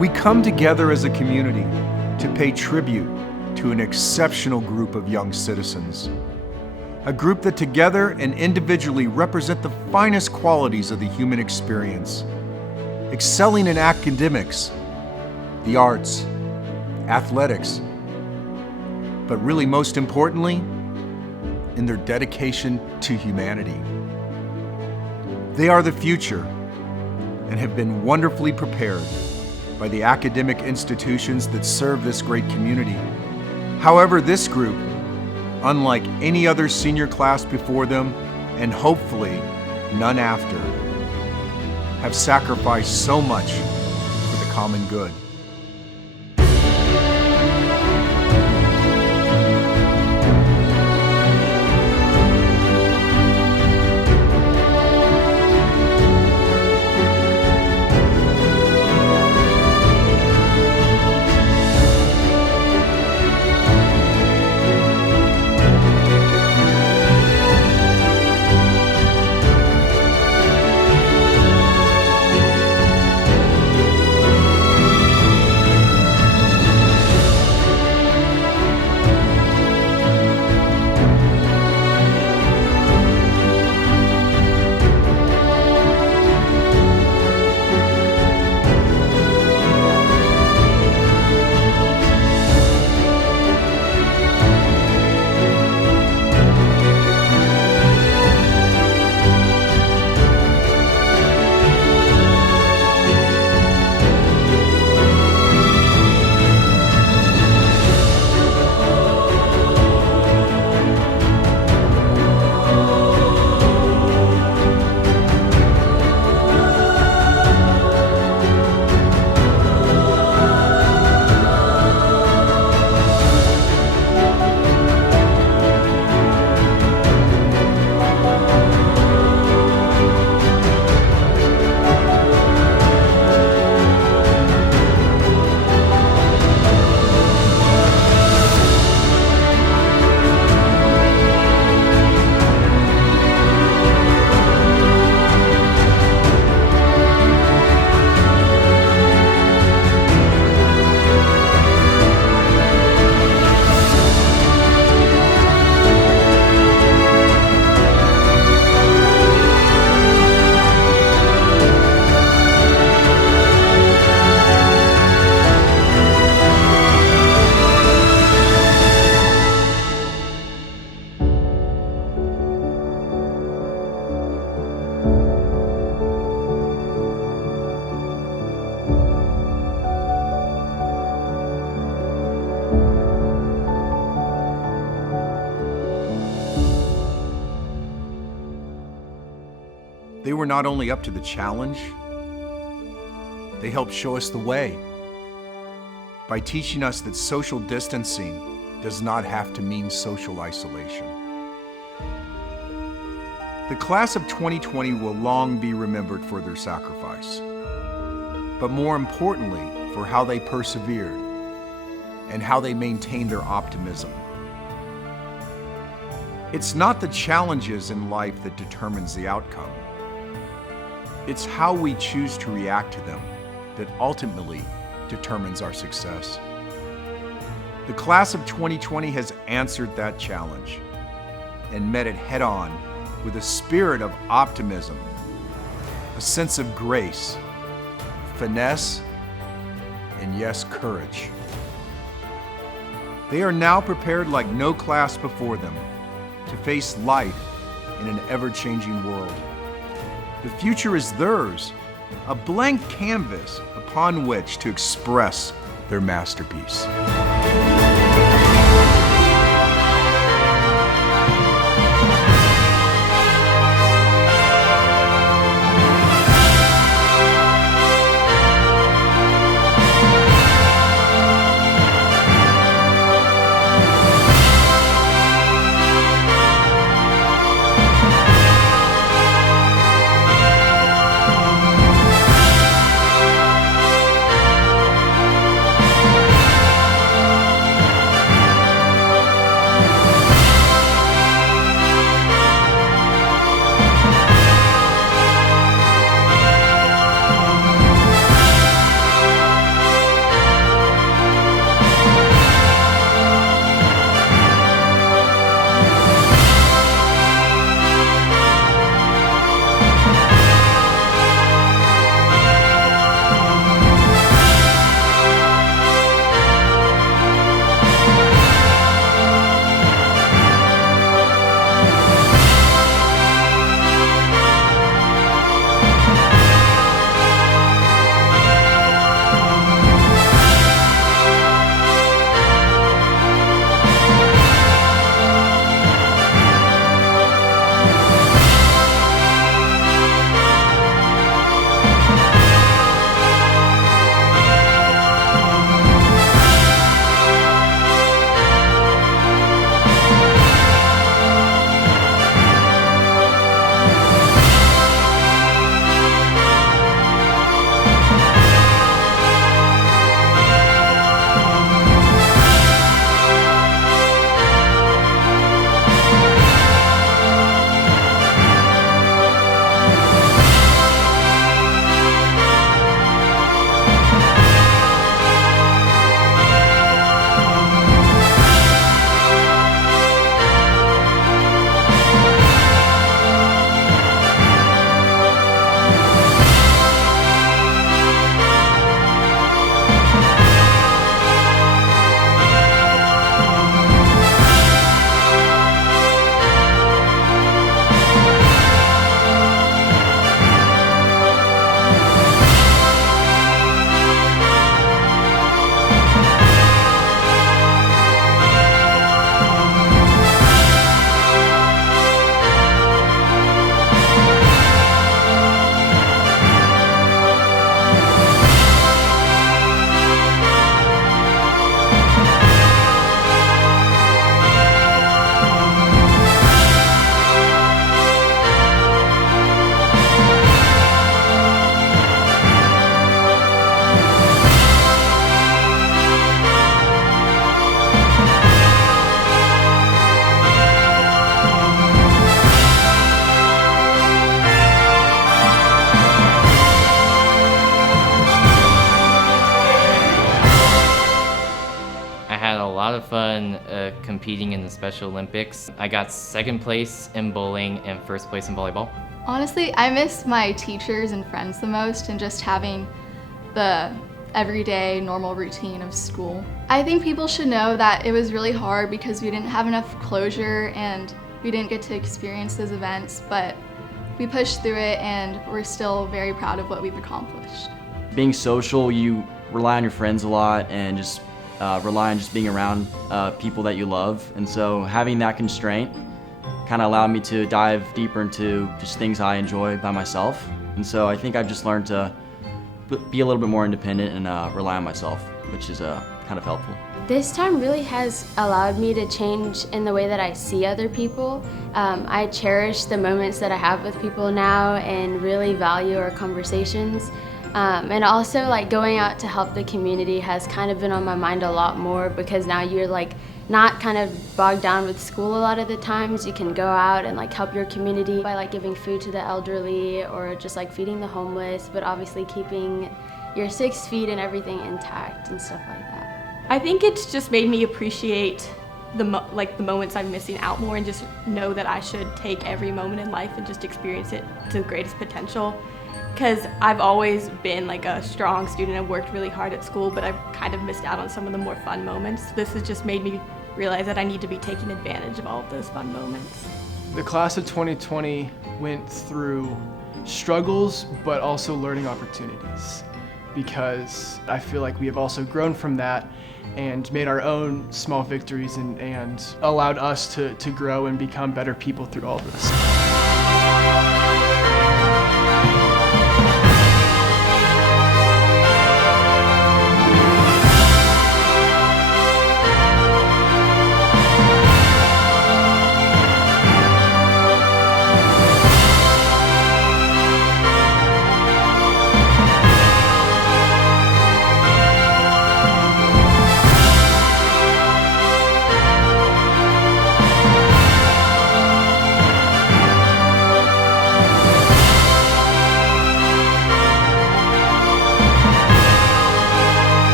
We come together as a community to pay tribute to an exceptional group of young citizens. A group that together and individually represent the finest qualities of the human experience, excelling in academics, the arts, athletics, but really most importantly, in their dedication to humanity. They are the future and have been wonderfully prepared by the academic institutions that serve this great community. However, this group, unlike any other senior class before them, and hopefully none after, have sacrificed so much for the common good. They were not only up to the challenge, they helped show us the way by teaching us that social distancing does not have to mean social isolation. The class of 2020 will long be remembered for their sacrifice, but more importantly, for how they persevered and how they maintained their optimism. It's not the challenges in life that determines the outcome. It's how we choose to react to them that ultimately determines our success. The class of 2020 has answered that challenge and met it head-on with a spirit of optimism, a sense of grace, finesse, and yes, courage. They are now prepared like no class before them to face life in an ever-changing world. The future is theirs, a blank canvas upon which to express their masterpiece. of fun competing in the Special Olympics. I got second place in bowling and first place in volleyball. Honestly, I miss my teachers and friends the most, and just having the everyday normal routine of school. I think people should know that it was really hard because we didn't have enough closure and we didn't get to experience those events, but we pushed through it and we're still very proud of what we've accomplished. Being social, you rely on your friends a lot and just rely on just being around people that you love. And so having that constraint kind of allowed me to dive deeper into just things I enjoy by myself. And so I think I've just learned to be a little bit more independent and rely on myself, which is kind of helpful. This time really has allowed me to change in the way that I see other people. I cherish the moments that I have with people now and really value our conversations. And also like going out to help the community has kind of been on my mind a lot more, because now you're like not kind of bogged down with school a lot of the times. You can go out and like help your community by like giving food to the elderly or just like feeding the homeless, but obviously keeping your 6 feet and everything intact and stuff like that. I think it's just made me appreciate the moments I'm missing out more, and just know that I should take every moment in life and just experience it to the greatest potential. Because I've always been like a strong student and worked really hard at school, but I've kind of missed out on some of the more fun moments. This has just made me realize that I need to be taking advantage of all of those fun moments. The class of 2020 went through struggles, but also learning opportunities, because I feel like we have also grown from that and made our own small victories and allowed us to grow and become better people through all of this.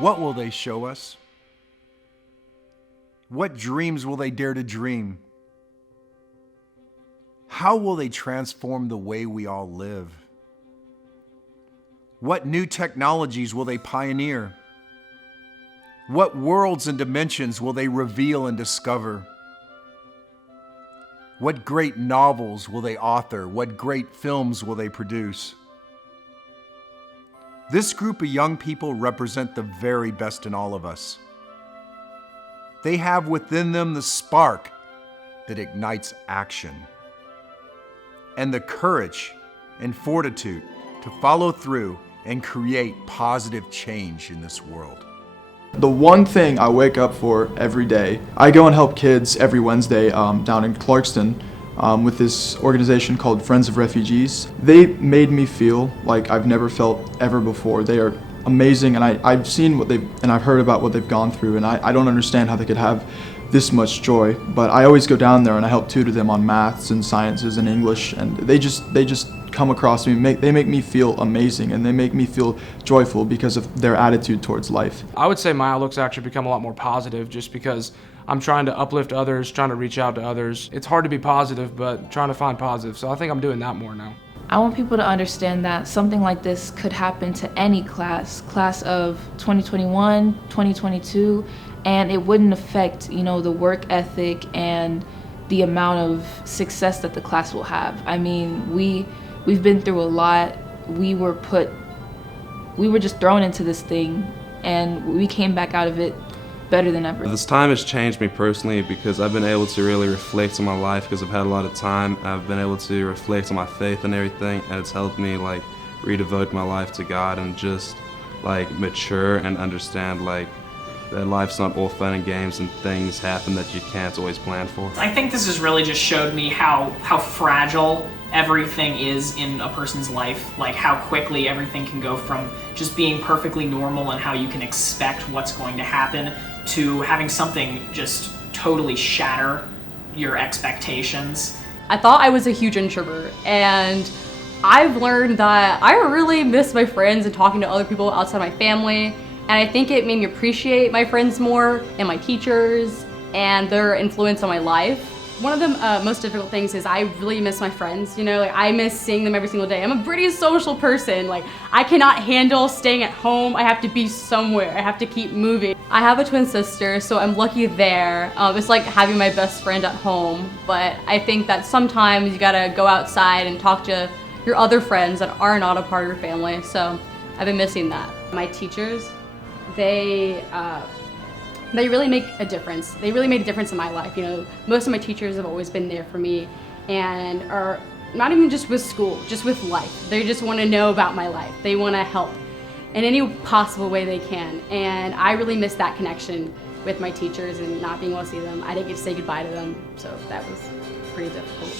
What will they show us? What dreams will they dare to dream? How will they transform the way we all live? What new technologies will they pioneer? What worlds and dimensions will they reveal and discover? What great novels will they author? What great films will they produce? This group of young people represent the very best in all of us. They have within them the spark that ignites action and the courage and fortitude to follow through and create positive change in this world. The one thing I wake up for every day, I go and help kids every Wednesday down in Clarkston with this organization called Friends of Refugees. They made me feel like I've never felt ever before. They are amazing, and I've seen what they've, and I've heard about what they've gone through, and I don't understand how they could have this much joy. But I always go down there and I help tutor them on maths and sciences and English, and they just come across me. They make me feel amazing, and they make me feel joyful because of their attitude towards life. I would say my outlook's actually become a lot more positive just because I'm trying to uplift others, trying to reach out to others. It's hard to be positive, but trying to find positive, so I think I'm doing that more now. I want people to understand that something like this could happen to any class of 2021, 2022, and it wouldn't affect, the work ethic and the amount of success that the class will have. I mean, we've been through a lot. We were just thrown into this thing, and we came back out of it better than ever. This time has changed me personally because I've been able to really reflect on my life because I've had a lot of time. I've been able to reflect on my faith and everything, and it's helped me redevote my life to God and just mature and understand that life's not all fun and games and things happen that you can't always plan for. I think this has really just showed me how fragile everything is in a person's life, like how quickly everything can go from just being perfectly normal and how you can expect what's going to happen to having something just totally shatter your expectations. I thought I was a huge introvert, and I've learned that I really miss my friends and talking to other people outside my family, and I think it made me appreciate my friends more and my teachers and their influence on my life. One of the most difficult things is I really miss my friends, I miss seeing them every single day. I'm a pretty social person, I cannot handle staying at home. I have to be somewhere, I have to keep moving. I have a twin sister, so I'm lucky there. It's like having my best friend at home, but I think that sometimes you gotta go outside and talk to your other friends that are not a part of your family, so I've been missing that. My teachers, they really make a difference. They really made a difference in my life. Most of my teachers have always been there for me and are not even just with school, just with life. They just want to know about my life. They want to help in any possible way they can. And I really miss that connection with my teachers and not being able to see them. I didn't get to say goodbye to them, so that was pretty difficult.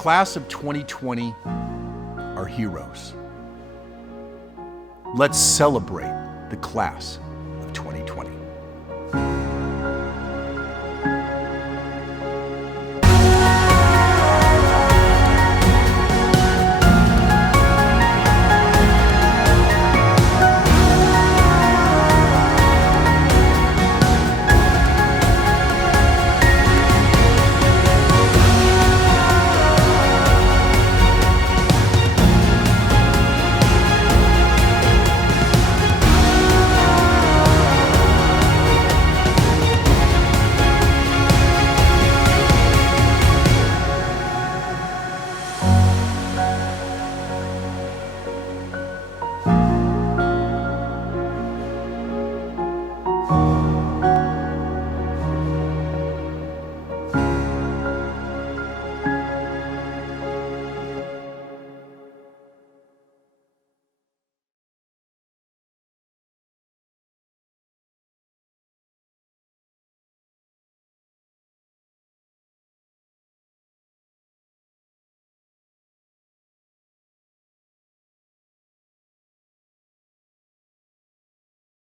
class of 2020 are heroes. Let's celebrate the class